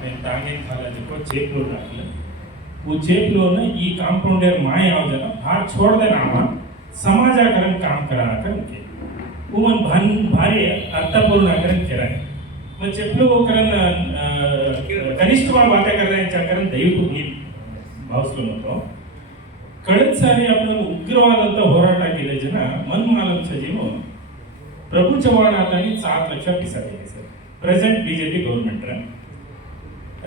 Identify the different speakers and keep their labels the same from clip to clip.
Speaker 1: నేను టాంగేట్ కాలేజీకో చేతిలో రాకలు ఓ చేతిలోనే ఈ కాంపౌండర్ మాయ ಯಾವ್ದನ ಭಾಳ ಛೋಡದ ನಾಮ ಸಮಾಜಕರಣ ಕಾಮ ಕರಾಕಂತೆ ಓಮನ್ ಭಾನ್ ಭಾರಿ ಅರ್ಥಪೂರ್ಣ ಕರಣ ಕೆರೆ मग चेपलो कारण कनिष्ठ बाब वाट्या करण्याच्या कारण ದಯವಿಟ್ಟು ನೀನು ಭಾವಿಸ್ಲು ಮತ್ತು ಕಳೆದ ಸಾರಿ आपण ಉಗ್ರವಾದಂಥ ಹೋರಾಟ केले ಜನ ಮನ್ಮಾಲಂಚ ಜೀವ ಪ್ರಭು ಚವ್ಹಾಣ್ ಆತನಿ सात ಲಕ್ಷ ಪಿಸಾಗಿದೆ ಸರ್ ಪ್ರೆಸೆಂಟ್ ಬಿಜೆಪಿ ಗೌರ್ಮೆಂಟ್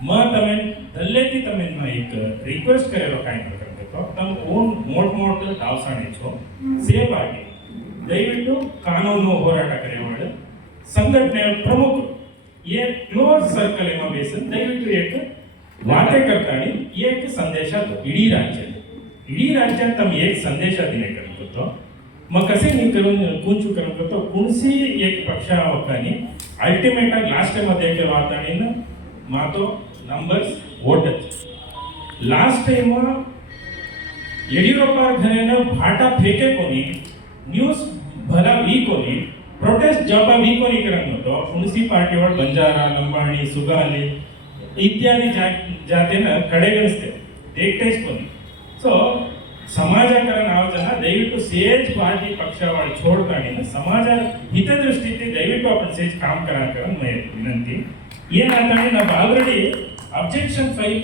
Speaker 1: માં તમે દલેથી તમે એક રિક્વેસ્ટ કરેલો કાંઈ પ્રકાર તો તમે ઓન મોટ મોટ ದಾವಸಾಣಿ છો ಸೇವಾಗಿ ದಯವಿಟ್ಟು ಕಾನೂನು ಹೋರಾಟ ಕರೆಯುವಳು ಸಂಘಟನೆ ಪ್ರಮುಖ ಏ ಕ್ಲೋಸ್ ಸರ್ಕಲ್ ಎಂಬ ಬೇಸ್ ದಯವಿಟ್ಟು ಏಕ ವಾತೆ ಕರ್ತಾಡಿ ಏಕ ಸಂದೇಶ ಇಡೀ ರಾಜ್ಯ. ಇಡೀ ರಾಜ್ಯ ತಮ್ಮ ಏಕ ಸಂದೇಶ ದಿನೇ ಕರ್ಕೊತೋ मग कसे मी करून कुंचू करून करतो कुणसी एक पक्षा होतानी अल्टिमेट लास्ट मध्ये केला होता मातो numbers voter last time Yediyurappa ಘರೇನ ಭಾಟ ಫೇಕೆ ಕೊನಿ ನ್ಯೂಸ್ ಭಲ ಈ ಕೊನಿ ಪ್ರೊಟೆಸ್ಟ್ ಜಾಬ ಈ ಕೊನಿ ಕರಂಗಂತ ಹುಣಸಿ ಪಾರ್ಟಿ ಒಳ ಬಂಜಾರ, ಲಂಬಾಣಿ ಸುಗಾಲಿ ಇತ್ಯಾದಿ ಜಾತಿನ ಕಡೆಗಣಿಸ್ತೇವೆ ಕೊನಿ. ಸೊ ಸಮಾಜಕರ ನಾವು ಜನ ದಯವಿಟ್ಟು ಸೇಜ್ ಪಾರ್ಟಿ ಪಕ್ಷ ಒಳಗೆ ಚೋಡ್ತಾಣಿನ ಸಮಾಜ ಹಿತದೃಷ್ಟಿ ದಯವಿಟ್ಟು ಅಪ್ಪ ಸೇಜ್ ಕಾಮ್ ಕರಾಕರ ವಿನಂತಿ. ಏನಾಗ್ತಾನೆ ನಾವು already objection file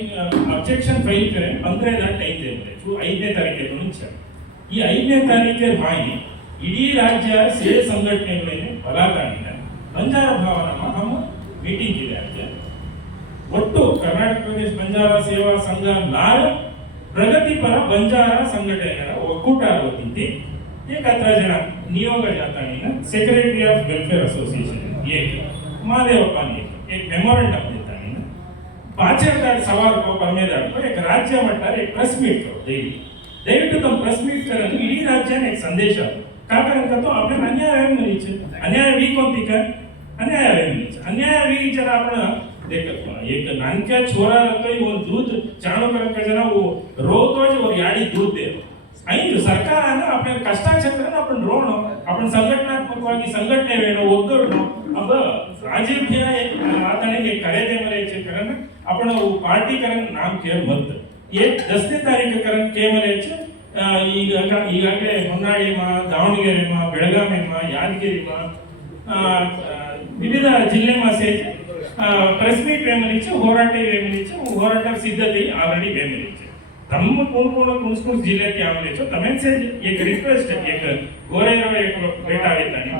Speaker 1: objection file ಕರೆ ಪಂದ್ರೆದ ಐದೇ ಸೊ ಐದನೇ ತಾರೀಕು ಮುಂಚೆ. ಈ ಐದನೇ ತಾರೀಕೆ ಮಾಯಿ ಇಡೀ ರಾಜ್ಯ ಸೇವೆ ಸಂಘಟನೆ ಮೇಲೆ ಬಲ ತಾಂಡಿದೆ ಬಂಜಾರ ಭವನ ಮಹಮ್ಮ ಮೀಟಿಂಗ್ ಇದೆ ಅಂತ. ಒಟ್ಟು ಕರ್ನಾಟಕ ಪ್ರದೇಶ ಬಂಜಾರ ಸೇವಾ ಸಂಘ ನಾರ ಪ್ರಗತಿಪರ ಬಂಜಾರ ಸಂಘಟನೆಗಳ ಒಕ್ಕೂಟ ಆಗೋದಿದ್ದೆ ಏಕತ್ರ ಜನ ನಿಯೋಗ ಜಾತಾಣಿನ ಸೆಕ್ರೆಟರಿ ಆಫ್ ವೆಲ್ಫೇರ್ ಅಸೋಸಿಯೇಷನ್ ಏಕ? ಮಾದೇವಪ್ಪ ಏಕ ಏಕ್ ಮೆಮೊರೆಂಡಮ್ ಇದ್ದಾನೆ ಆಚರಣೆ ಸವಾಲು ಕಮ್ಮಿದಾಡ್ತು ರಾಜ್ಯ ಮಟ್ಟ ಪ್ರೆಸ್ ಮೀಟ್ ಡೈಲಿ ದಯವಿಟ್ಟು ತಮ್ಮ ಪ್ರೆಸ್ ಮೀಟ್ ಕರಲು ಇಡೀ ರಾಜ್ಯ ಸಂದೇಶ. ಕಾಕಂತೂ આપણે ಅನ್ಯಾಯ ಅನ್ಯಾಯ છે ಅನ್ಯಾಯ ಅನ್ಯಾಯ કોંતી કર અન્યાય વી અન્યાય વી જરા આપણે દેખો એક નાનકા છોરા ಒಂದು દૂધ ચાણો કરಕ ಸರ್ಕಾರ ಅಂದ್ರೆ ಕಷ್ಟ ಚಕ್ರನ આપણે ರೋಣ. આપણે ಸಂಘಟನಾತ್ಮಕವಾಗಿ ಸಂಘಟನೆ ವೇಣು अब राज्य आतने करे दे मरे छे करन आपण पार्टी करन नाम के मत ये 10 ने तारीख करन के मरे छे ಈಗ ಈಗಾಗಲೇ ಹೊನ್ನಾಳಿಮ ದಾವಣಗೆರೆಮ ಬೆಳಗಾವಿಮ ಯಾದಗಿರಿಮ ವಿವಿಧ ಜಿಲ್ಲೆ ಮಾಸೆ ಪ್ರೆಸ್ ಮೀಟ್ ವೇಮನಿಚ್ಚು ಹೋರಾಟ ವೇಮನಿಚ್ಚು ಹೋರಾಟ ಸಿದ್ಧತೆ ಆಲ್ರೆಡಿ ವೇಮನಿಚ್ಚು ತಮ್ಮ ಕುಣ್ಕೊಂಡು ಕುಣಿಸ್ಕೊಂಡು ಜಿಲ್ಲೆಗೆ ಯಾವ ತಮ್ಮ ಸೇಜ್ ಏಕ ರಿಕ್ವೆಸ್ಟ್ ಏಕ ಗೋರೆ ಭೇಟಾಗಿದ್ದಾನೆ